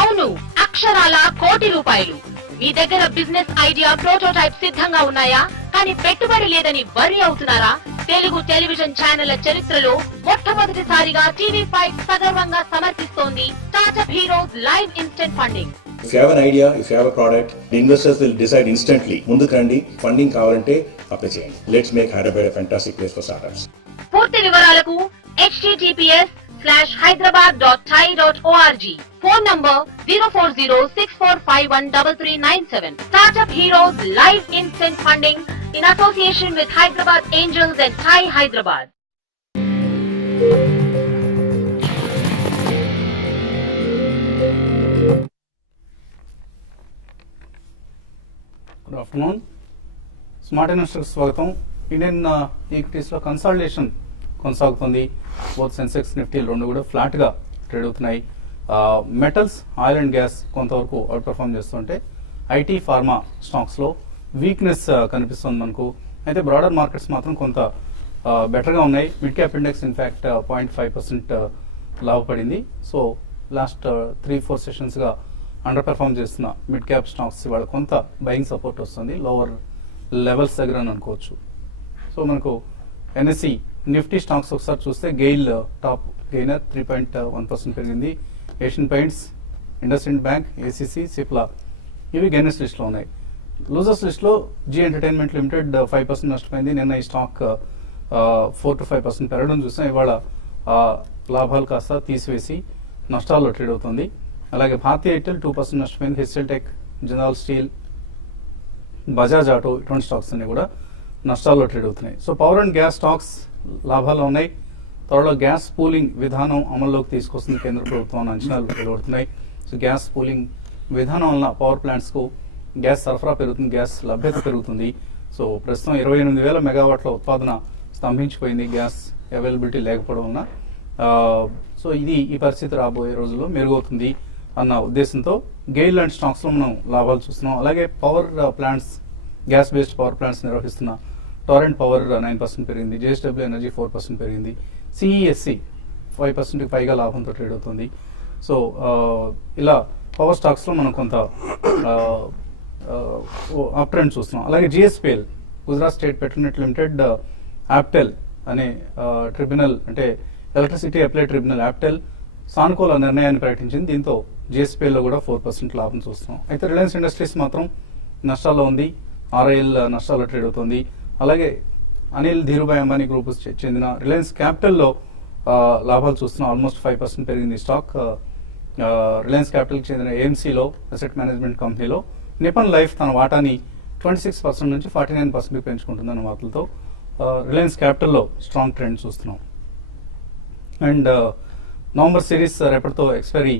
అవును, అక్షరాల కోటి రూపాయలు. మీ దగ్గర బిజినెస్ ఐడియా ప్రోటోటైప్ సిద్ధంగా ఉన్నాయా? కానీ పెట్టుబడి లేదని వరి అవుతున్నారా? తెలుగు టెలివిజన్ ఛానళ్ల చరిత్రలో మొట్టమొదటిసారిగా టీవీ5 సగర్వంగా సమర్పిస్తోంది startup heroes live instant funding. If you have an idea, if you have a product, the investors will decide instantly. ముందుకు రండి, ఫండింగ్ కావాలంటే అప్లై చేయండి. Let's make Hyderabad a fantastic place for startups. పూర్తి వివరాలకు https:/hyderabad.thai.org. Phone number 04064513397. Startup Heroes Live Instant Funding in association with Hyderabad Angels and Thai Hyderabad. Good afternoon. Smart investors స్వాగతం. Indian ఈక్విటీస్లో consolidation కొనసాగుతుంది. Both Sensex నిఫ్టీలు రెండు కూడా ఫ్లాట్గా trade అవుతున్నాయి. మెటల్స్, ఆయిల్ అండ్ గ్యాస్ కొంతవరకు అవుట్ పర్ఫామ్ చేస్తుంటే ఐటీ, ఫార్మా స్టాక్స్లో వీక్నెస్ కనిపిస్తుంది మనకు. అయితే బ్రాడర్ మార్కెట్స్ మాత్రం కొంత బెటర్గా ఉన్నాయి. మిడ్ క్యాప్ ఇండెక్స్ ఇన్ఫ్యాక్ట్ 0.5% లాభపడింది. సో లాస్ట్ 3-4 సెషన్స్గా అండర్ పెర్ఫామ్ చేస్తున్న మిడ్ క్యాప్ స్టాక్స్ ఇవాళ కొంత బయింగ్ సపోర్ట్ వస్తుంది, లోవర్ లెవెల్స్ దగ్గర అని అనుకోవచ్చు. సో మనకు ఎన్ఎస్సి నిఫ్టీ స్టాక్స్ ఒకసారి చూస్తే గెయిల్ టాప్ గెయినర్ 3.1% పెరిగింది. Asian paints, IndusInd bank, ACC, Cipla ఇవి గెయినర్స్ లిస్ట్లో ఉన్నాయి. లూజర్స్ లిస్ట్లో జీ ఎంటర్టైన్మెంట్ లిమిటెడ్ 5% నష్టపోయింది. నిన్న ఈ స్టాక్ 4 to 5% పెరగడం చూసాం. ఇవాళ లాభాలు కాస్త తీసివేసి నష్టాల్లో ట్రేడ్ అవుతుంది. అలాగే భారతీయ ఎయిర్టెల్ 2% నష్టపోయింది. HL tech, Jindal steel, Bajaj auto ఇటువంటి స్టాక్స్ అన్ని కూడా నష్టాల్లో ట్రేడ్ అవుతున్నాయి. So power and gas stocks లాభాల్లో ఉన్నాయి. త్వరలో గ్యాస్ పూలింగ్ విధానం అమల్లోకి తీసుకొస్తుంది కేంద్ర ప్రభుత్వం అన్న అంచనాలు వెలువడుతున్నాయి. సో గ్యాస్ పూలింగ్ విధానం వలన పవర్ ప్లాంట్స్కు గ్యాస్ సరఫరా పెరుగుతుంది, గ్యాస్ లభ్యత పెరుగుతుంది. సో ప్రస్తుతం 28,000 మెగావాట్ల ఉత్పాదన స్తంభించిపోయింది గ్యాస్ అవైలబిలిటీ లేకపోవడం వలన. సో ఈ పరిస్థితి రాబోయే రోజుల్లో మెరుగవుతుంది అన్న ఉద్దేశంతో గెయిల్ లాంటి స్టాక్స్లో మనం లాభాలు చూస్తున్నాం. అలాగే power plants, gas based power plants నిర్వహిస్తున్న టొరెంట్ పవర్ 9% పెరిగింది. జేఎస్డబ్ల్యూ ఎనర్జీ 4% పెరిగింది. సిఈఎస్సి 5% పైగా లాభంతో ట్రేడ్ అవుతుంది. సో ఇలా పవర్ స్టాక్స్లో మనం కొంత అప్ ట్రెండ్ చూస్తున్నాం. అలాగే GSPL, Gujarat state Petronet limited, APTEL అనే ట్రిబ్యునల్ అంటే ఎలక్ట్రిసిటీ అప్లై ట్రిబ్యునల్ యాప్టెల్ సానుకూల నిర్ణయాన్ని ప్రకటించింది. దీంతో జిఎస్పిఎల్లో కూడా 4% లాభం చూస్తున్నాం. అయితే రిలయన్స్ ఇండస్ట్రీస్ మాత్రం నష్టాల్లో ఉంది. ఆర్ఐఎల్ నష్టాల్లో ట్రేడ్ అవుతుంది. అలాగే అనిల్ ధీరుభాయ్ అంబానీ గ్రూప్ చెందిన రిలయన్స్ క్యాపిటల్లో లాభాలు చూస్తున్నాం. ఆల్మోస్ట్ 5% పెరిగింది స్టాక్. రిలయన్స్ క్యాపిటల్కి చెందిన ఏఎంసీలో, అసెట్ మేనేజ్మెంట్ కంపెనీలో నిపన్ లైఫ్ తన వాటాని 26% నుంచి 49% పెంచుకుంటుందన్న వార్తలతో రిలయన్స్ క్యాపిటల్లో స్ట్రాంగ్ ట్రెండ్ చూస్తున్నాం. అండ్ నవంబర్ సిరీస్ రేపటితో ఎక్స్పైరీ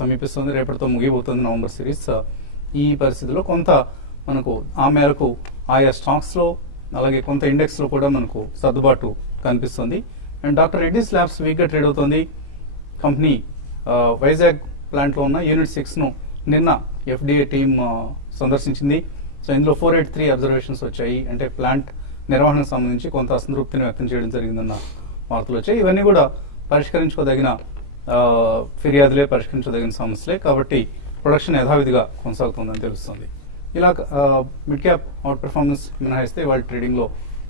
సమీపిస్తుంది, రేపటితో ముగిపోతుంది నవంబర్ సిరీస్. ఈ పరిస్థితిలో కొంత మనకు ఆ మేరకు ఆయా స్టాక్స్లో అలాగే కొంత ఇండెక్స్లో కూడా మనకు సర్దుబాటు కనిపిస్తుంది. అండ్ డాక్టర్ రెడ్డిస్ ల్యాబ్స్ వీక్గా ట్రేడ్ అవుతుంది. కంపెనీ వైజాగ్ ప్లాంట్లో ఉన్న యూనిట్ 6ను నిన్న ఎఫ్డిఏ టీమ్ సందర్శించింది. సో ఇందులో 483 అబ్జర్వేషన్స్ వచ్చాయి. అంటే ప్లాంట్ నిర్వహణకు సంబంధించి కొంత అసంతృప్తిని వ్యక్తం చేయడం జరిగిందన్న వార్తలు వచ్చాయి. ఇవన్నీ కూడా పరిష్కరించుకోదగిన ఫిర్యాదులే, పరిష్కరించదగిన సమస్యలే. కాబట్టి ప్రొడక్షన్ యథావిధిగా కొనసాగుతుందని తెలుస్తుంది. ఇలా మిడ్ క్యాప్ అవుట్ పెర్ఫార్మెన్స్ మినహాయిస్తే వాళ్ళ ట్రేడింగ్లో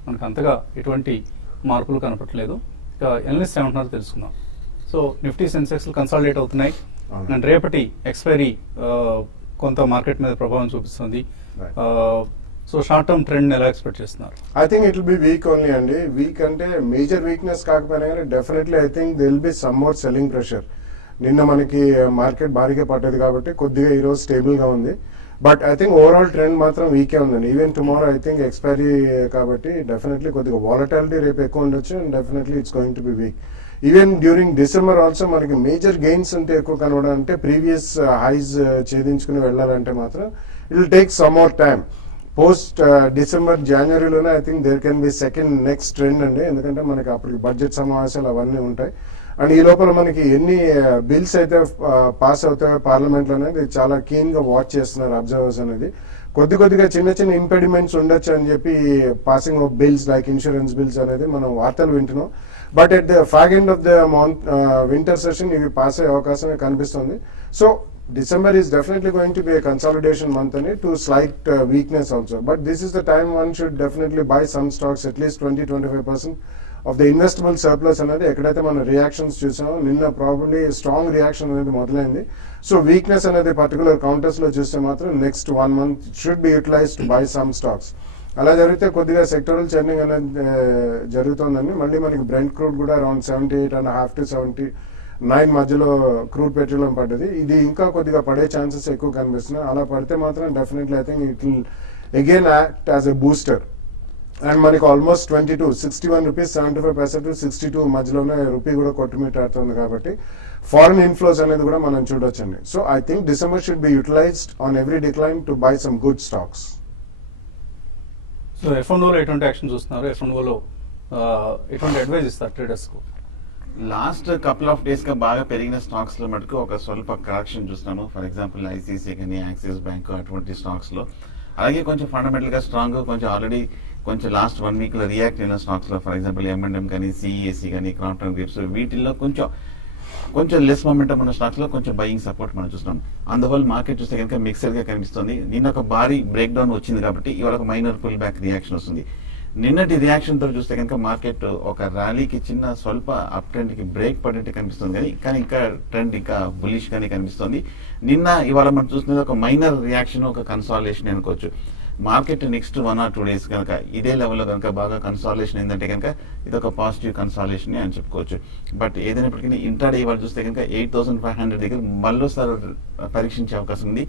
మనకు అంతగా ఎటువంటి మార్పులు కనపట్లేదు. ఇక ఎనలిస్ట్ ఏమంటున్నారో తెలుసుకుందాం. సో నిఫ్టీ, సెన్సెక్స్ కన్సాలిడేట్ అవుతున్నాయి. అండ్ రేపటి ఎక్స్పైరీ కొంత మార్కెట్ మీద ప్రభావం చూపిస్తుంది. సో షార్ట్ టర్మ్ ట్రెండ్ ఎలా ఎక్స్పెక్ట్ చేస్తున్నారు? I think it will be week only అండి. వీక్ అంటే మేజర్ వీక్నెస్ కాకపోయినా కానీ definitely I think they will be some more selling pressure. నిన్న మనకి మార్కెట్ భారీగా పట్టేది కాబట్టి కొద్దిగా ఈరోజు స్టేబుల్ గా ఉంది. But I think overall trend మాత్రం వీకే ఉందండి. Even tomorrow I think expiry కాబట్టి డెఫినెట్లీ కొద్దిగా వాలటాలిటీ రేపు ఎక్కువ ఉండొచ్చు. And definitely it's going to be weak. Even during December also మనకి మేజర్ గెయిన్స్ ఉంటే ఎక్కువ కనబడాలంటే ప్రీవియస్ హైస్ ఛేదించుకుని వెళ్ళాలంటే మాత్రం it will take some more time. Post December, జనవరిలోనే I think there can be second next trend అండి. ఎందుకంటే మనకి అప్పటికి బడ్జెట్ సమావేశాలు అవన్నీ ఉంటాయి. అండ్ ఈ లోపల మనకి ఎన్ని బిల్స్ అయితే పాస్ అవుతాయో పార్లమెంట్ లో అనేది చాలా కీన్ గా వాచ్ చేస్తున్నారు అబ్జర్వర్స్ అనేది. కొద్దిగా చిన్న చిన్న ఇంపెడిమెంట్స్ ఉండొచ్చు అని చెప్పి passing of bills like insurance bills అనేది మనం వార్తలు వింటున్నాం. But at the fag end of the winter session ఇవి పాస్ అయ్యే అవకాశమే కనిపిస్తుంది. So December is definitely going to be a consolidation month and to slight weakness also. But this is the time one should definitely buy some stocks, at least 20-25% of the investable surplus అనేది ఎక్కడైతే మనం reactions చూసామో నిన్న probably strong reaction అనేది మొదలైంది. So weakness అనేది particular counters లో చూస్తే మాత్రం next 1 month should be utilize to buy some stocks. అలా జరిగితే కొద్దిగా సెక్టరల్ చర్నింగ్ అనేది జరుగుతుందండి. మళ్ళీ మనకి బ్రెంట్ క్రూడ్ కూడా అరౌండ్ 78.5 to 79 మధ్యలో క్రూడ్ పెట్రోలియం పడ్డది. ఇది ఇంకా కొద్దిగా పడే ఛాన్సెస్ ఎక్కువ కనిపిస్తున్నాయి. అలా పడితే మాత్రం definitely I think it will again act as a booster. And మనకి ఆల్మోస్ట్ 61 రూపీస్ 75 పైసా టు 62 మధ్యలోనే రూపీ కూడా కొట్టుమిట్టాడుతుంది కాబట్టి ఫారిన్ ఇన్ఫ్లోస్ అనేది కూడా మనం చూడొచ్చండి. So I think December should be utilized on every decline to buy some good stocks. So F&Oలో ఎటువంటి యాక్షన్ చూస్తున్నారు? F&Oలో ఎటువంటి అడ్వైజ్ ఇస్తారు ట్రేడర్స్ కు? లాస్ట్ కపుల్ ఆఫ్ డేస్ గా బాగా పెరిగిన స్టాక్స్ లో మటుకు ఒక స్వల్ప కరెక్షన్ చూస్తున్నాము. ఫర్ ఎగ్జాంపుల్ ఐసిఐసిఐ కానీ యాక్సిస్ బ్యాంక్ అటువంటి స్టాక్స్ లో, అలాగే కొంచెం ఫండమెంటల్ గా స్ట్రాంగ్ కొంచెం ఆల్రెడీ కొంచెం లాస్ట్ 1 week లో రియాక్ట్ అయిన స్టాక్స్ లో ఫర్ ఎగ్జాంపుల్ M&M కానీ సిఈఎస్సి కానీ క్రాంప్టన్ గ్రిప్స్ వీటిల్లో కొంచెం లెస్ మొమెంటం ఉన్న స్టాక్స్ లో కొంచెం బయింగ్ సపోర్ట్ మనం చూస్తున్నాం. అందువల్ల మార్కెట్ చూస్తే కనుక మిక్సర్ గా కనిపిస్తుంది. నిన్న ఒక భారీ బ్రేక్ డౌన్ వచ్చింది కాబట్టి ఇవాళ ఒక మైనర్ పుల్ బ్యాక్ రియాక్షన్ వస్తుంది. నిన్నటి రియాక్షన్ తో చూస్తే కనుక మార్కెట్ ఒక ర్యాలీకి చిన్న స్వల్ప అప్ ట్రెండ్ కి బ్రేక్ పడినట్టు కనిపిస్తుంది కానీ ఇంకా ట్రెండ్ ఇంకా బులిష్ గానే కనిపిస్తుంది. నిన్న ఇవాళ మనం చూస్తున్నది ఒక మైనర్ రియాక్షన్, ఒక కన్సాలిడేషన్ అనుకోవచ్చు. మార్కెట్ నెక్స్ట్ 1 or 2 days కనుక ఇదే లెవెల్లో కనుక బాగా కన్సాలిడేషన్ ఏంటంటే కనుక ఇది ఒక పాజిటివ్ కన్సాలిడేషన్ అని చెప్పుకోవచ్చు. బట్ ఏదైనప్పటికీ ఇంట్రాడే ఇవాళ చూస్తే కనుక 8500 దగ్గర మళ్ళీసారి పరీక్షించే అవకాశం ఉంది.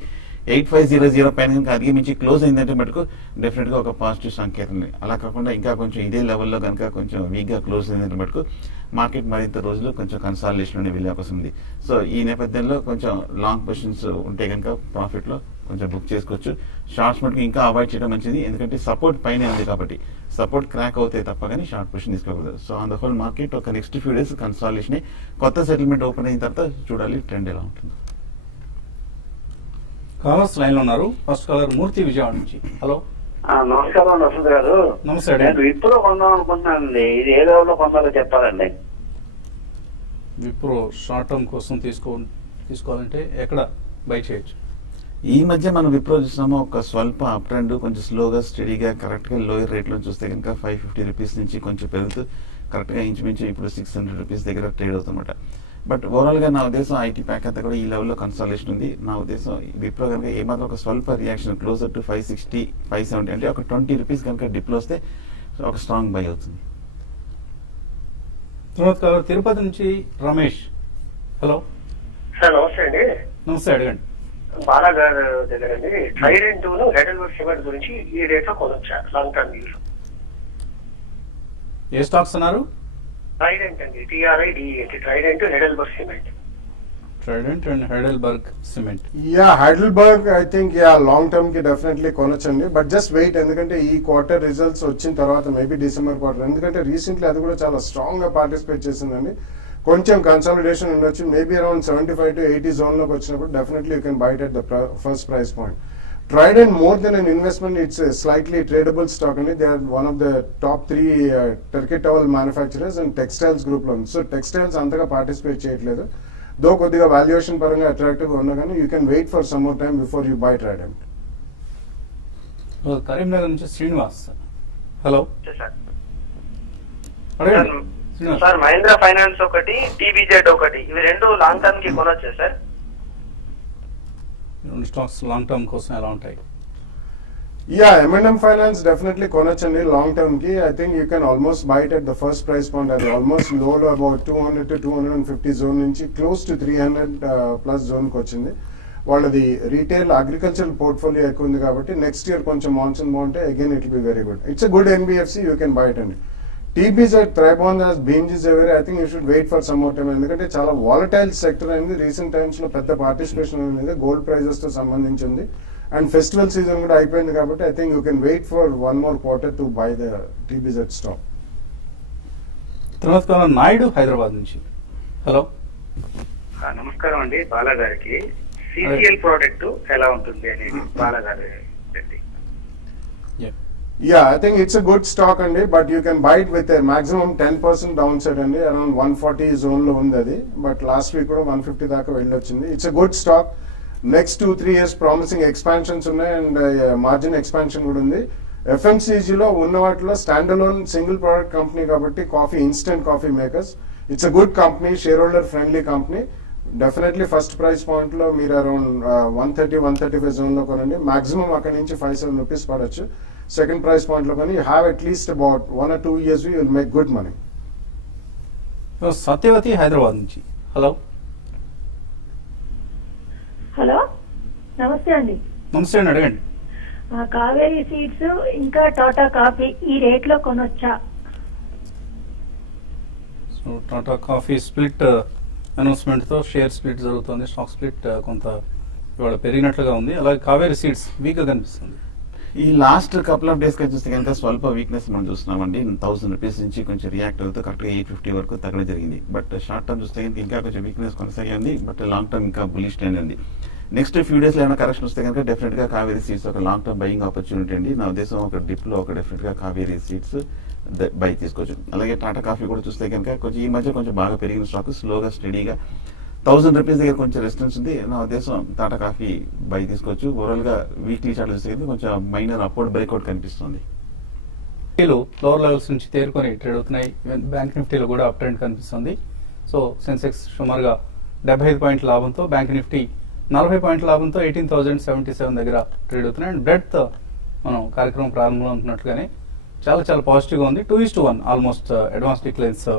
8500 పైన కనుక అధిగమించి క్లోజ్ అయిందంటే మటుకు డెఫినెట్ గా ఒక పాజిటివ్ సంకేతం. అలా కాకుండా ఇంకా కొంచెం ఇదే లెవెల్లో కనుక కొంచెం వీక్ గా క్లోజ్ అయిందంటే మటుకు మార్కెట్ మరింత రోజులు కొంచెం కన్సాలిడేషన్ వెళ్ళే అవకాశం ఉంది. సో ఈ నేపథ్యంలో కొంచెం లాంగ్ పొజిషన్స్ ఉంటే కనుక ప్రాఫిట్ లో కొంచెం బుక్ చేసుకోవచ్చు. షార్ట్స్ మటుకు ఇంకా అవాయిడ్ చేయడం మంచిది, ఎందుకంటే సపోర్ట్ పైన ఉంది కాబట్టి సపోర్ట్ క్రాక్ అవుతాయి తప్ప కానీ షార్ట్ పొజిషన్ తీసుకోకూడదు. So on the whole market ఒక నెక్స్ట్ ఫ్యూ డేస్ కన్సాలిడేషన్, కొత్త సెటిల్మెంట్ ఓపెన్ అయిన తర్వాత చూడాలి ట్రెండ్ ఎలా ఉంటుంది. కాలర్స్ లైన్ లో ఉన్నారు. ఫస్ట్ కాలర్ మూర్తి విజయవాడ నుంచి. హలో, నమస్కారం వసంత్ గారు. నమస్తే. నేను విప్రో కొందాం అనుకుంటున్నానండి. ఇది ఏ లెవెల్లో కొందాలో చెప్పాలండి. విప్రో షార్ట్ టర్మ్ కోసం తీసుకోవాలంటే ఎక్కడ బై చేయొచ్చు? ఈ మధ్య మనం విప్రో చూసినామో ఒక స్వల్ప అప్ ట్రెండ్ కొంచెం స్లోగా స్టడీగా కరెక్ట్ గా లోయర్ రేట్ లో చూస్తే కనుక 550 రూపీస్ నుంచి కొంచెం పెరుగుతూ కరెక్ట్ గా ఇంచుమించు ఇప్పుడు 600 రూపీస్ దగ్గర ట్రేడ్ అవుతుందన్నమాట. బట్ ఓవరాల్ గా నా ఉద్దేశం ఐటీ ప్యాక్ అంతా కూడా ఈ లెవెల్లో కన్సాలిడేషన్ ఉంది. నా ఉద్దేశం విప్రో కనుక ఏమాత్రం ఒక స్వల్ప రియాక్షన్ క్లోజర్ టు 560, 570 అంటే ఒక 20 రూపీస్ కనుక డిప్ లో వస్తే ఒక స్ట్రాంగ్ బై అవుతుంది. తర్వాత కాలర్ తిరుపతి నుంచి రమేష్. హలో. సార్ నమస్తే అండి. నమస్తే, అడగండి. బాలా గారు దగ్గర అండి. ట్రైడెంట్ హైడెల్బర్గ్ సిమెంట్ గురించి ఈ రేట్ లో కొనొచ్చా లాంగ్ టర్మ్ వ్యూస్? ఏ స్టాక్స్ అన్నారు? ట్రైడెంట్ అండి, TRIDENT, Trident Heidelberg cement. Trident and Heidelberg cement. Yeah, Heidelberg I think long term కి డెఫినెట్లీ కొనొచ్చండి. బట్ జస్ట్ వెయిట్, ఎందుకంటే ఈ క్వార్టర్ రిజల్ట్స్ వచ్చిన తర్వాత మేబీ డిసెంబర్ క్వార్టర్, ఎందుకంటే రీసెంట్లీ అది కూడా చాలా స్ట్రాంగ్ గా పార్టిసిపేట్ చేసిందండి. కొంచెం కన్సాలిడేషన్ ఉండొచ్చు. మేబీ అరౌండ్ 75 to 80 జోన్ లోకి వచ్చినప్పుడు definitely you can buy it at the first price point. Trident more than an investment, it's a slightly tradable stock and they are one of the top 3 Turkey towel manufacturers and textiles group lo. So textiles antha participate cheyatledu. Though kodiga valuation paranga attractive ga unna gaani you can wait for some more time before you buy Trident. Karimnagar నుంచి Srinivas. Hello. Sir Mahindra finance ఒకటి, TBZ ఒకటి, ఇవి రెండు long term కి కొనొచ్చా sir? రెండు stocks long term కోసం ఎలా ఉంటాయి? యా, M&M ఫైనాన్స్ డెఫినెట్లీ కొనొచ్చండి లాంగ్ టర్మ్ కి. I think you can almost buy it at the first price point. అది ఆల్మోస్ట్ లోలో అబౌట్ 200 to 250 జోన్ నుంచి క్లోజ్ టు 300 ప్లస్ జోన్ కి వచ్చింది. వాళ్ళది రీటైల్ అగ్రికల్చర్ పోర్ట్ఫోలియో ఎక్కువ ఉంది కాబట్టి నెక్స్ట్ ఇయర్ కొంచెం మాన్సూన్ బాగుంటే again it will be very good. It's a good NBFC, you can buy it అండి. TBZ Tribon as Beams every, I think you should wait for some more time. ఎందుకంటే చాలా volatile sector అనేది recent times లో పెద్ద participation అనేది gold prices తో సంబంధించి ఉంది. అండ్ ఫెస్టివల్ సీజన్ కూడా అయిపోయింది కాబట్టి I think you can wait for 1 more quarter to buy the TBZ స్టాక్. తర్వాత నాయుడు హైదరాబాద్ నుంచి. హలో. నమస్కారం అండి. బాలా గారికి CCL ప్రోడక్ట్ ఎలా ఉంటుంది అనేది బాలా గారు. Yeah, I think it's a good stock అండి, but you can buy it with a maximum 10% downside అండి, around 140 zone లో ఉంది అది, బట్ లాస్ట్ వీక్ కూడా 150 దాకా వెళ్ళొచ్చింది. It's a good stock. Next 2-3 years promising expansions ఉన్నాయి అండ్ మార్జిన్ ఎక్స్పాన్షన్ కూడా ఉంది. ఎఫ్ఎంసీజీలో ఉన్న వాటిలో stand alone single product company కాబట్టి coffee, instant coffee makers, it's a good company, share holder friendly company. Definitely first price point లో మీరు around 130-135 zone లో కొనండి. మాక్సిమం అక్కడ నుంచి 5-7 రూపీస్ పడవచ్చు. సెకండ్ ప్రైస్ పాయింట్ లో కానీ you have at least about 1 or 2 years you will make good money. Satyavati Hyderabad నుంచి. హలో హలో, నమస్తే అండి. నమస్తే అండి, అడగండి. కావేరీ సీడ్స్ ఇంకా టాటా కాఫీ ఈ రేట్ లో కొనొచ్చా? So Tata coffee split announcement తో షేర్ స్ప్లిట్ జరుగుతుంది. స్టాక్ స్ప్లిట్ కొంత ఇవాళ పెరిగినట్లుగా ఉంది. అలాగే కావేరీ సీడ్స్ వీక్ గా కనిపిస్తుంది. ఈ లాస్ట్ కపుల్ ఆఫ్ డేస్ గా చూస్తే కనుక స్వల్ప వీక్నెస్ మనం చూస్తున్నామండి. 1000 రూపీస్ నుంచి కొంచెం రియాక్ట్ అవుతూ కరెక్ట్ గా 850 వరకు తగ్గడం జరిగింది. బట్ షార్ట్ టర్మ్ చూస్తే కనుక ఇంకా కొంచెం వీక్నెస్ కొనసాగింది. బట్ లాంగ్ టర్మ్ ఇంకా బులిష్ ట్రెండ్ ఉంది. నెక్స్ట్ ఫ్యూ డేస్ లో ఏమైనా కరెక్షన్ వస్తే కనుక డెఫినెట్ గా కావేరీ సీడ్స్ ఒక లాంగ్ టర్మ్ బయింగ్ ఆపర్చునిటీ అండి. నా ఉద్దేశం ఒక డిప్ లో ఒక డెఫినెట్ గా కావేరీ సీడ్స్ బై తీసుకోవచ్చు. అలాగే టాటా కాఫీ కూడా చూస్తే కనుక కొంచెం ఈ మధ్య కొంచెం బాగా పెరిగిన స్టాక్, స్లోగా స్టడీగా 1000 రూపీస్ దగ్గర కొంచెం రెసిస్టెన్స్ ఉంది. నా ఉద్దేశం టాటా కాఫీ బై తీసుకోవచ్చు. ఓవరాల్ గా వీక్లీ చార్ట్ చూస్తే కనుక కొంచెం మైనర్ అప్వర్డ్ బ్రేక్అవుట్ కనిపిస్తుంది. లోవర్ లెవెల్స్ నుంచి తేరుకొని ట్రేడ్ అవుతున్నాయి. బ్యాంక్ నిఫ్టీలో కూడా అప్ ట్రెండ్ కనిపిస్తుంది. సో సెన్సెక్స్ సుమారుగా 75 పాయింట్ల లాభంతో, బ్యాంక్ నిఫ్టీ 40 పాయింట్ల లాభంతో 18,077 దగ్గర ట్రేడ్ అవుతున్నాయి. అండ్ బ్రెడ్త్ మనం కార్యక్రమం ప్రారంభంలో అనుకున్నట్లుగానే చాలా చాలా పాజిటివ్ గా ఉంది. 2:1 ఆల్మోస్ట్ అడ్వాన్స్ డిక్లైన్స్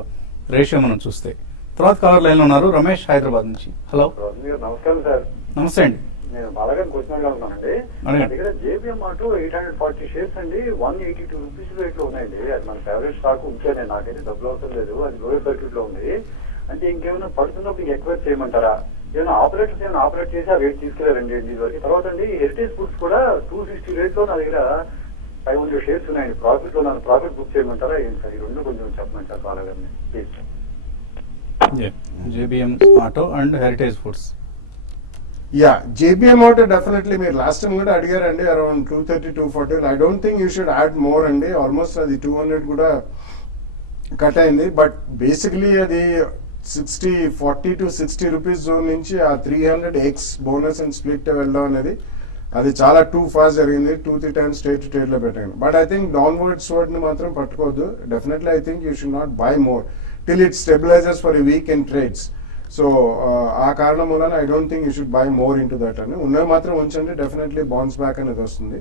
రేషియో మనం చూస్తే. తర్వాత కాలర్ లైన్ లో ఉన్నారు రమేష్ హైదరాబాద్ నుంచి. హలో, నమస్కారం సార్. నమస్తే అండి. నేను బాలగారిని క్వశ్చన్ అడుగుతున్నానండి. నా దగ్గర జేబీఎం ఆటో 840 షేర్స్ అండి 182 రూపీస్ రేట్ లో ఉన్నాయండి. అది మన ఫేవరెట్ స్టాక్ ఉంచాను, నాకైతే డబ్బులు అవసరం లేదు. అది లోయర్ సర్క్యూట్ లో ఉంది. అంటే ఇంకేమైనా పడుతున్నప్పుడు ఎక్వైర్ చేయమంటారా? ఏమైనా ఆపరేటర్స్ ఏమైనా ఆపరేట్ చేసి ఆ రేట్ తీసుకెళ్లారండి ఇది వరకు. తర్వాత అండి హెరిటేజ్ ఫుడ్స్ కూడా 260 రేట్ లో నా దగ్గర 500 షేర్స్ ఉన్నాయండి. ప్రాఫిట్ లో నన్ను ప్రాఫిట్ బుక్ చేయమంటారా ఏంటి సార్? ఈ రెండు కొంచెం చెప్పమంటారు బాలగారిని please. JBM auto and Heritage Foods. Yeah, JBM auto definitely మీరు లాస్ట్ టైం కూడా అడిగారండి around 230-240. I don't think you should add more అండి. ఆల్మోస్ట్ అది 200 కూడా కట్ అయింది. బట్ బేసిక్లీ అది 40 to 60 రూపీస్ జోన్ నుంచి ఆ 300x బోనస్ అండ్ స్ప్లిట్ వెళ్ళడం అనేది అది చాలా టూ ఫాస్ట్ జరిగింది. 2-3 టైమ్స్ ట్రేడ్ లో పెట్టాను. But I think downward sword ని మాత్రం పట్టుకోవద్దు. Definitely I think you should not buy more till it stabilizes for a week in trades. So ఆ కారణం వలన I don't think you should buy more into that అని. ఉన్నవి మాత్రం ఉంచండి, డెఫినెట్లీ బౌన్స్ బ్యాక్ అనేది వస్తుంది.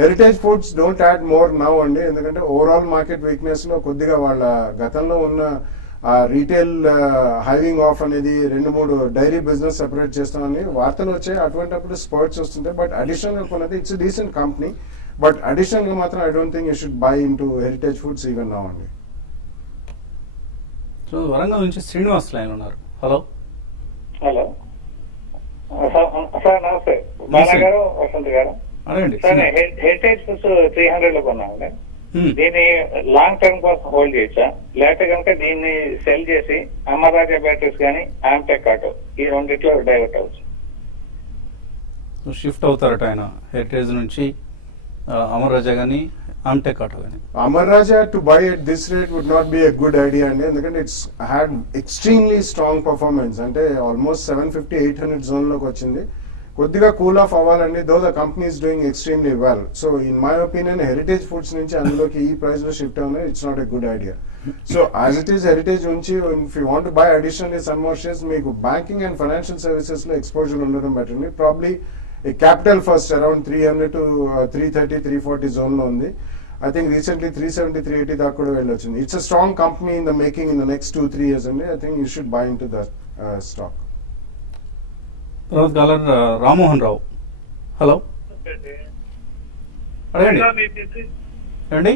Heritage foods don't add more now అండి, ఎందుకంటే ఓవరాల్ మార్కెట్ వీక్నెస్ లో కొద్దిగా వాళ్ళ గతంలో ఉన్న రీటైల్ హైవింగ్ ఆఫ్ అనేది 2-3 డైరీ బిజినెస్ సెపరేట్ చేస్తామని వార్తలు వచ్చాయి. అటువంటిప్పుడు స్పర్ట్స్ వస్తుంటాయి. బట్ అడిషనల్ గా కొన్నది it's decent company. But additional గా మాత్రం I don't think you should buy into heritage foods even now అండి. సో వరంగల్ నుంచి శ్రీనివాస్ లైన్ ఉన్నారు. హలో హలో సార్, నమస్తే. బాలా గారు, వసంత్ గారు. అడగండి. సార్, హెరిటేజ్ ఫుడ్స్ 300 లో కొన్నామండి. దీన్ని లాంగ్ టర్మ్ కోసం హోల్డ్ చేయొచ్చా, లేకపోతే కనుక దీన్ని సెల్ చేసి అమర్రాజా బ్యాటరీస్ కానీ ఆమ్టెక్ ఆటో ఈ రెండిట్లో డైవర్ట్ అవచ్చు? షిఫ్ట్ అవుతారట ఆయన హెరిటేజ్ నుంచి అమర్ రాజా గానీ ఆమ్టెక్ ఆటో గానీ. Amar Raja to buy at this rate would not be a good idea అండి, ఎందుకంటే it's had extremely strong performance. అంటే ఆల్మోస్ట్ 750-800 జోన్ లోకి వచ్చింది. కొద్దిగా కూల్ ఆఫ్ అవ్వాలండి. Though the company is doing extremely well. So in my opinion Heritage Foods నుంచి అందులోకి ఈ ప్రైస్ లో షిఫ్ట్ అవుతుంది. It's not a good idea. So as it is Heritage ఉంచి if you want buy additionally some more shares, మీకు banking and financial services లో exposure ఉండడం better. Probably capital first around 300 to 330-340 zone లో ఉంది. I think recently 370-380 దాకా కూడా వెళ్ళొచ్చింది. It's a strong company in the making in the next 2-3 years అండి. I think you should buy into that stock. తర్వాత caller Rammohan Rao. Hello, అడగండి. ఏమండి?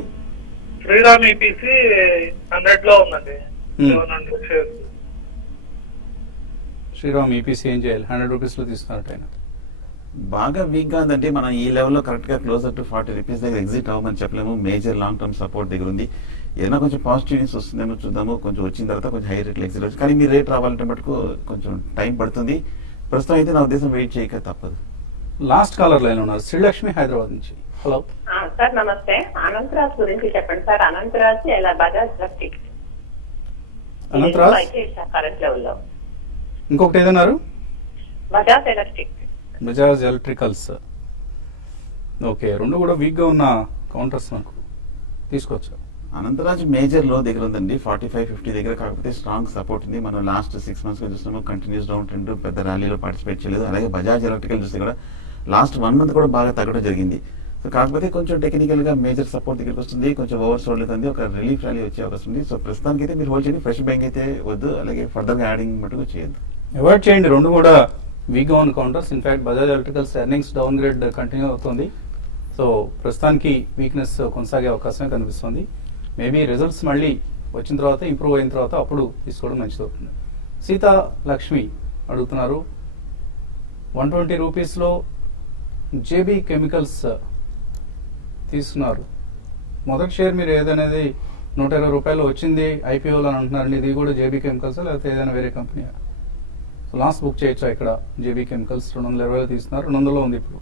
Sriram EPC 100 లో ఉందండి. శ్రీరామ్ ఈపీసీ ఏం చేయాలి? 100 రూపీస్ లో తీసుకున్నట్టు ఆయన. బాగా వీక్ గా ఉందంటే మనం ఈ లెవెల్లో కరెక్ట్ గా క్లోజర్ టు 40 రూపీస్ దగ్గర ఎగ్జిట్ అవ్వమని చెప్పలేము. మేజర్ లాంగ్ టర్మ్ సపోర్ట్ దగ్గర ఉంది. ఏదైనా కొంచెం పాజిటివ్ న్యూస్ వస్తుందేమో చూద్దాము. కొంచెం వచ్చిన తర్వాత కొంచెం హై రేట్లు ఎగ్జిట్ అవచ్చు. కానీ మీ రేట్ రావాలంటే మటుకు కొంచెం టైం పడుతుంది. ప్రస్తుతం అయితే నా ఉద్దేశం వెయిట్ చేయక తప్పదు. లాస్ట్ కాలర్ లైన్ ఉన్నారు శ్రీలక్ష్మి హైదరాబాద్ నుంచి. హలో సార్ నమస్తే. అనంతరాజ్ గురించి చెప్పండి సార్. అనంతరాజ్ ఎలా బజాజ్ ఎలక్ట్రిక్ అనంతరాజ్ కరెంట్ లెవెల్లో. ఇంకొకటి ఏదన్నారు? Bajaj electric. Bajaj electricals. Okay, రెండు కూడా వీక్ గా ఉన్న కౌంటర్స్ నాకు తీసుకోవచ్చు. అనంతరాజ్ మేజర్ లో దగ్గర ఉందండి 45-50 దగ్గర. కాకపోతే స్ట్రాంగ్ సపోర్ట్ ఉంది. మనం లాస్ట్ 6 months గా చూస్తున్నాము కంటిన్యూస్ డౌన్ ట్రెండ్, పెద్ద ర్యాలీలో పార్టిసిపేట్ చేయలేదు. అలాగే బజాజ్ ఎలక్ట్రికల్ చూస్తే కూడా లాస్ట్ 1 month కూడా బాగా తగ్గడం జరిగింది. సో కాకపోతే కొంచెం టెక్నికల్ గా మేజర్ సపోర్ట్ దగ్గరికి వస్తుంది, కొంచెం ఓవర్ సోల్డ్ అవుతుంది, ఒక రిలీఫ్ ర్యాలీ వచ్చే అవకాశం ఉంది. సో ప్రస్తుతానికి అయితే మీరు హోల్డ్ చేయండి. ఫ్రెష్ బ్యాంక్ అయితే వద్దు, అలాగే ఫర్దర్ గా యాడింగ్ మటుకు చేయొద్దు, అవాయిడ్ చేయండి. రెండు కూడా వీక్ గా ఉన్న counters. In fact Bajaj electricals earnings down grade continue అవుతుంది. సో ప్రస్తుతానికి వీక్నెస్ కొనసాగే అవకాశమే కనిపిస్తుంది. మేబీ రిజల్ట్స్ మళ్ళీ వచ్చిన తర్వాత ఇంప్రూవ్ అయిన తర్వాత అప్పుడు తీసుకోవడం మంచిది అవుతుంది. సీతా లక్ష్మి అడుగుతున్నారు 120 రూపీస్లో జేబీ కెమికల్స్ తీసుకున్నారు. మొదటి షేర్ మీరు ఏదనేది 120 రూపాయలు వచ్చింది ఐపీఓలో అని అంటున్నారండి. ఇది కూడా జేబీ కెమికల్స్ లేకపోతే ఏదైనా వేరే కంపెనీ? సో లాస్ట్ బుక్ చేయొచ్చా ఇక్కడ? జేబీ కెమికల్స్ 220 తీసుకున్నారు, 200లో ఉంది ఇప్పుడు.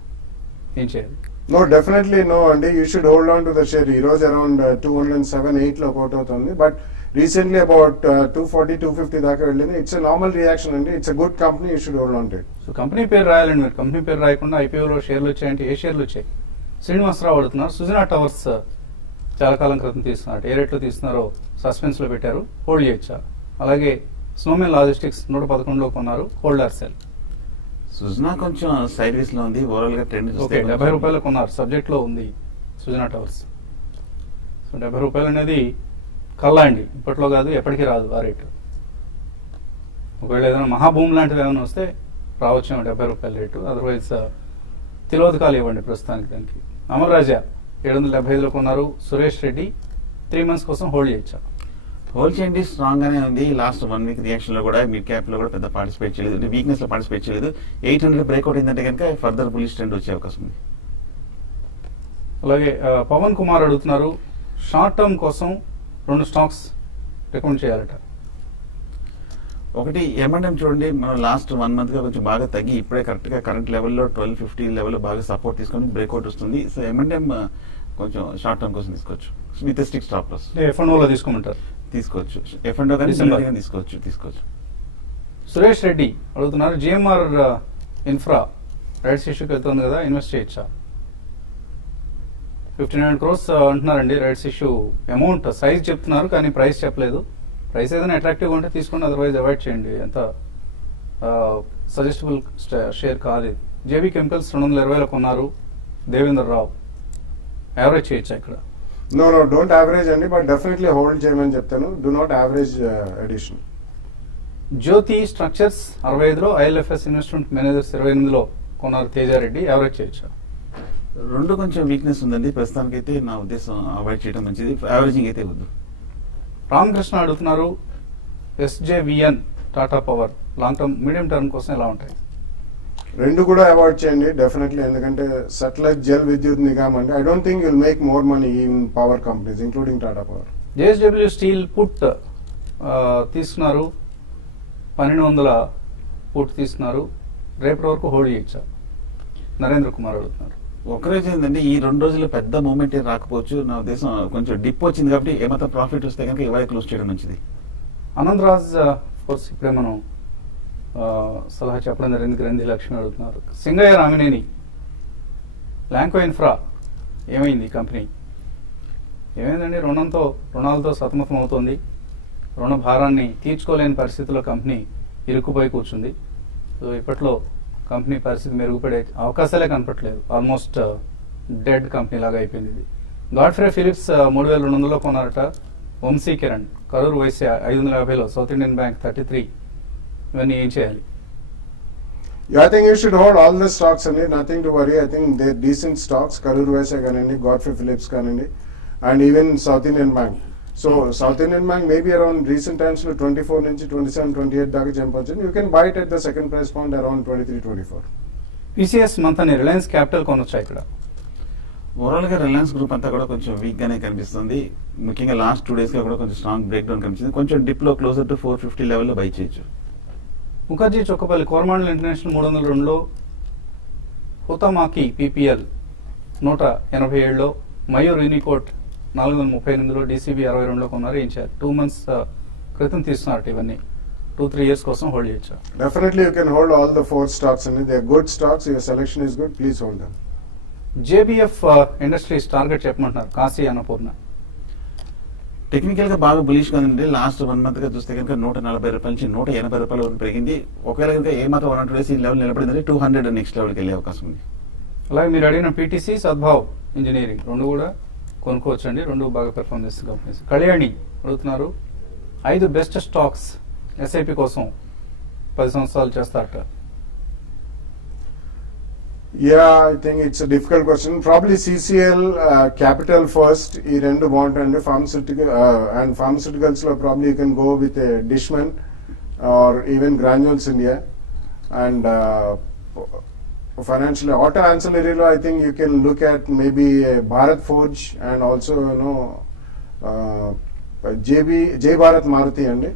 ఏం చేయాలి? నో, డెఫినెట్లీ నో అండి. You should hold on to the share. ఈ రోజు అరౌండ్ 207-8 లో అవుట్ అవుతుంది. బట్ రీసెంట్లీ అబౌట్ 240-250 దాకా వెళ్ళింది. ఇట్స్ నార్మల్ రియాక్షన్ అండి. It's a good company. You should hold on to it. So company పేరు రాయాలండి మీరు. కంపెనీ పేరు రాయకుండా ఐపీఓలో షేర్లు వచ్చాయంటే ఏ షేర్లు వచ్చాయి? శ్రీనివాసరావు అడుగుతున్నారు. సుజనా టవర్స్ చాలా కాలం క్రితం తీసుకున్నారు. ఏ రేట్లో తీసుకున్నారో సస్పెన్స్ లో పెట్టారు, హోల్డ్ చేయొచ్చా? అలాగే స్నోమెన్ లాజిస్టిక్స్ 111లో కొన్నారు, హోల్డ్ ఆర్ సెల్? సుజనా కొంచెం సైడ్ వేస్ లో ఉంది. ఓవరాల్ గా ట్రెండ్ ఓకే, 70 రూపాయలు కొన్నారు. సబ్జెక్ట్ లో ఉంది సుజనా టవర్స్. సో 70 రూపాయలు అనేది కల్లా అండి, ఇప్పట్లో కాదు, ఎప్పటికీ రాదు ఆ రేటు. ఒకవేళ ఏదైనా మహాభూమి లాంటివి ఏమైనా వస్తే రావచ్చేమో 70 రూపాయల రేటు. అదర్వైజ్ తిలోదకాలు ఇవ్వండి ప్రస్తుతానికి. దానికి అమర్ రాజా 775లో కొన్నారు. సురేష్ రెడ్డి 3 months కోసం హోల్డ్ చేయొచ్చా? హోల్డ్ చేయండి, స్ట్రాంగ్ గానే ఉంది. లాస్ట్ 1 week రియాక్షన్ లో కూడా మిడ్ క్యాప్ లో కూడా పెద్ద పార్టిసిపేట్ చేయలేదు, వీక్నెస్ లో పార్టిసిపేట్ చేయలేదు. 800 బ్రేక్అవుట్ అయిందంటే కనుక ఫర్దర్ బులిష్ ట్రెండ్ వచ్చే అవకాశం ఉంది. అలాగే పవన్ కుమార్ అడుగుతున్నారు షార్ట్ టర్మ్ కోసం 2 స్టాక్స్ రికమెండ్ చేయాలట. ఒకటి M&M చూడండి, మనం లాస్ట్ 1 month గా కొంచెం బాగా తగ్గి ఇప్పుడే కరెక్ట్ గా కరెంట్ లెవెల్లో 1250 లెవెల్లో బాగా సపోర్ట్ తీసుకొని బ్రేక్అవుట్ వస్తుంది. సో M&M కొంచెం షార్ట్ టర్మ్ కోసం తీసుకోవచ్చు విత్ స్టిక్ స్టాప్ లాస్. F&Oలో తీసుకోమంటారు? తీసుకోవచ్చు. F&O కానీ తీసుకోవచ్చు. సురేష్ రెడ్డి అడుగుతున్నారు జిఎంఆర్ ఇన్ఫ్రా రైట్స్ ఇష్యూకి వెళ్తుంది కదా, ఇన్వెస్ట్ చేయొచ్చా? 59 crores అంటున్నారండి రైట్స్ ఇష్యూ అమౌంట్. సైజ్ చెప్తున్నారు కానీ ప్రైస్ చెప్పలేదు. ప్రైస్ ఏదైనా అట్రాక్టివ్ ఉంటే తీసుకోండి, అదర్వైజ్ అవాయిడ్ చేయండి. ఎంత సజెస్టబుల్ షేర్ కాదు ఇది. జేబీ కెమికల్స్ 220లో కొన్నారు. దేవేంద్ర రావు యావరేజ్ చేయొచ్చా ఇక్కడ? నో, డోంట్ యావరేజ్ అండి, బట్ డెఫినెట్లీ హోల్డ్ చేయమని చెప్తాను. Do not average addition. Jyoti structures 65లో, ఐఎల్ఎఫ్ఎస్ ఇన్వెస్ట్మెంట్ మేనేజర్స్ 28లో కొన్నారు. తేజారెడ్డి యావరేజ్ చేయొచ్చా? రెండు కొంచెం వీక్నెస్ ఉందండి ప్రస్తుతానికి అయితే. నా ఉద్దేశం అవాయిడ్ చేయడం మంచిది, యావరేజింగ్ అయితే వద్దు. రామకృష్ణ అడుగుతున్నారు SJVN Tata power long term medium term కోసం ఎలా ఉంటాయి? రెండు కూడా అవాయిడ్ చేయండి డెఫినెట్లీ. ఎందుకంటే సట్లైజ్ జల్ విద్యుత్ నిగమ్ అండి, I don't think you'll make more money in power companies including Tata power. JSW steel put తీసుకున్నారు, 1200 పుట్ తీసుకున్నారు. రేపటి వరకు హోల్డ్ చేయొచ్చా? నరేంద్ర కుమార్ అడుగుతున్నారు. ఒకరోజు ఏంటంటే ఈ 2 రోజుల్లో పెద్ద మూమెంట్ రాకపోవచ్చు. నా ఉద్దేశం కొంచెం డిప్ వచ్చింది కాబట్టి ఏమాత్రం ప్రాఫిట్ వస్తే కనుక ఇవాళ క్లోజ్ చేయడం మంచిది. ఆనందరాజ్ కోర్స్ ఇప్పుడే మనం సలహా చెప్పడం జరిగింది. గ్రంథి లక్ష్మి అడుగుతున్నారు. సింగయ్య రామినేని ల్యాంకో ఇన్ఫ్రా ఏమైంది కంపెనీ? ఏమైందండి, రుణాలతో సతమతం అవుతుంది. రుణ భారాన్ని తీర్చుకోలేని పరిస్థితిలో కంపెనీ ఇరుక్కుపోయి కూర్చుంది. సో ఇప్పట్లో కంపెనీ పరిస్థితి మెరుగుపడే అవకాశాలే కనపట్లేదు. ఆల్మోస్ట్ డెడ్ కంపెనీ లాగా అయిపోయింది ఇది. గాడ్ఫ్రే ఫిలిప్స్ 3200లో కొన్నారట. వంశీ కిరణ్ కరూర్ వైశ్య 550లో, సౌత్ ఇండియన్ బ్యాంక్ 33. ఇవన్నీ ఏం చేయాలి? I think you should hold all the stocks and nothing to worry. I think they're decent stocks. Karur Vysya kanandi, Godfrey Phillips kanandi, and even South Indian Bank. So South Indian Bank maybe around recent times lo 24 nunchi 27, 28 daga jump ochindi. You can buy it at the second price point around 23, 24. పీసీఎస్ మంతని Reliance Capital కొనొచ్చా ఇక్కడ? Overall గా Reliance group అంతా కూడా కొంచెం week గానే కనిపిస్తుంది. ముఖ్యంగా లాస్ట్ 2 days గా కూడా కొంచెం స్ట్రాంగ్ బ్రేక్ డౌన్ కనిపిస్తుంది. కొంచెం డిప్ లో క్లోజర్ టు 450 లెవెల్లో బై చేయొచ్చు. ముఖర్జీ చొక్కపల్లి కోరమాండల్ ఇంటర్నేషనల్ 302లో, హుతామాకి పీపీఎల్ 187లో, మయూర్ యూనికోట్ 438లో, DCB 62లో కొన్నారు. ఏం చేయాలి? 2 months క్రితం తీసుకున్నారు ఇవన్నీ. 2-3 years కోసం హోల్డ్ చేయొచ్చు. Definitely you can hold all the 4 stocks and they are good stocks. Your selection is good. Please hold them. JBF Industries target చెప్పమంటున్నారు కాశీ అన్నపూర్ణ. టెక్నికల్ గా బాగా బులిష్ గా ఉంది. లాస్ట్ 1 month గా చూస్తే కనుక 140 రూపాయల నుంచి 180 రూపాయల వరకు పెరిగింది. ఒకవేళ కనుక ఏమాత్రం 100 డేస్ ఈ లెవెల్ నిలబడిందంటే 200 నెక్స్ట్ లెవెల్కి వెళ్ళే అవకాశం ఉంది. అలాగే మీరు అడిగిన PTC, సద్భావ్ ఇంజనీరింగ్ రెండు కూడా కొనుక్కోవచ్చండి. రెండు బాగా పెర్ఫార్మ్ చేస్తున్న కంపెనీస్. కళ్యాణి అడుగుతున్నారు 5 బెస్ట్ స్టాక్స్ SIP కోసం 10 సంవత్సరాలు చేస్తారట. Yeah, I think it's a difficult question. Probably CCL, Capital first. ఈ రెండు బాగుంటాయండి. Pharmaceuticals లో probably you can go with a Dishman or even Granules India. And financially, auto ancillary lo I think you can look at maybe Bharat Forge and also J Bharat Maruti andi.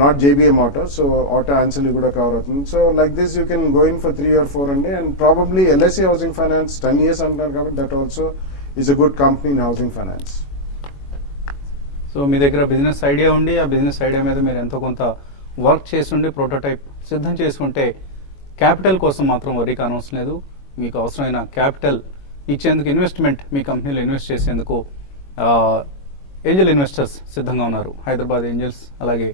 Not JBM Auto, so auto ancillary kuda cover avutundi. So like this you can go in for 3 or 4 andi, and probably LIC Housing Finance 10 years antaru kabatti that also is a good company in housing finance. So మీ దగ్గర business idea ఉండి ఆ business idea మీద మీరు ఎంతో కొంత work చేసి ఉండి ప్రోటోటైప్ సిద్ధం చేసుకుంటే క్యాపిటల్ కోసం మాత్రం వరీ కానవసరం లేదు. మీకు అవసరమైన క్యాపిటల్ ఇచ్చేందుకు, ఇన్వెస్ట్మెంట్ మీ కంపెనీలో ఇన్వెస్ట్ చేసేందుకు ఏంజల్ ఇన్వెస్టర్స్ సిద్ధంగా ఉన్నారు. హైదరాబాద్ ఏంజల్స్ అలాగే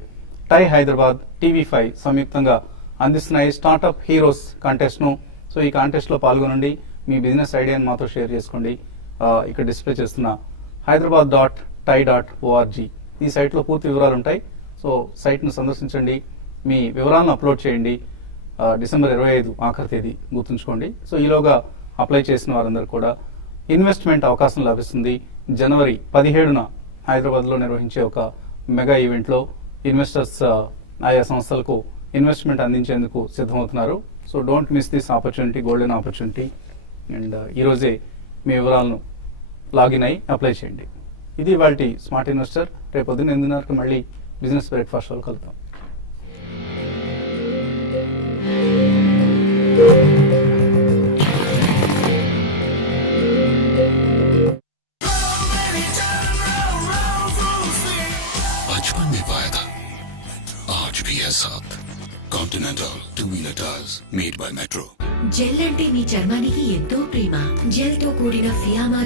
టై హైదరాబాద్, TV5 సంయుక్తంగా అందిస్తున్నాయి స్టార్ట్అప్ హీరోస్ కాంటెస్ట్ను. సో ఈ కాంటెస్ట్లో పాల్గొనండి. మీ బిజినెస్ ఐడియాని మాతో షేర్ చేసుకోండి. ఇక్కడ డిస్ప్లే చేస్తున్న hyderabad.tai.org ఈ సైట్లో పూర్తి వివరాలు ఉంటాయి. సో సైట్ను సందర్శించండి, మీ వివరాలను అప్లోడ్ చేయండి. December 25 ఆఖరి తేదీ గుర్తుంచుకోండి. సో ఈలోగా అప్లై చేసిన వారందరూ కూడా ఇన్వెస్ట్మెంట్ అవకాశం లభిస్తుంది. January 17న హైదరాబాద్లో నిర్వహించే ఒక మెగా ఈవెంట్లో ఇన్వెస్టర్స్ ఆయా సంస్థలకు ఇన్వెస్ట్మెంట్ అందించేందుకు సిద్ధమవుతున్నారు. So don't miss this opportunity, golden opportunity. And ఈరోజే మీ వివరాలను లాగిన్ అయ్యి అప్లై చేయండి. ఇది వాటి స్మార్ట్ ఇన్వెస్టర్. రేపు పొద్దున్న 8:30కి మళ్ళీ బిజినెస్ బ్రేక్ఫాస్ట్లో కలుద్దాం. बचपन में पाया था, आज भी है साथ. Continental two-wheeler tires made by Metro. Gel అంటే మీ చర్మానికి ఎంతో ప్రేమ. జెల్ తో కూడిన ఫియామా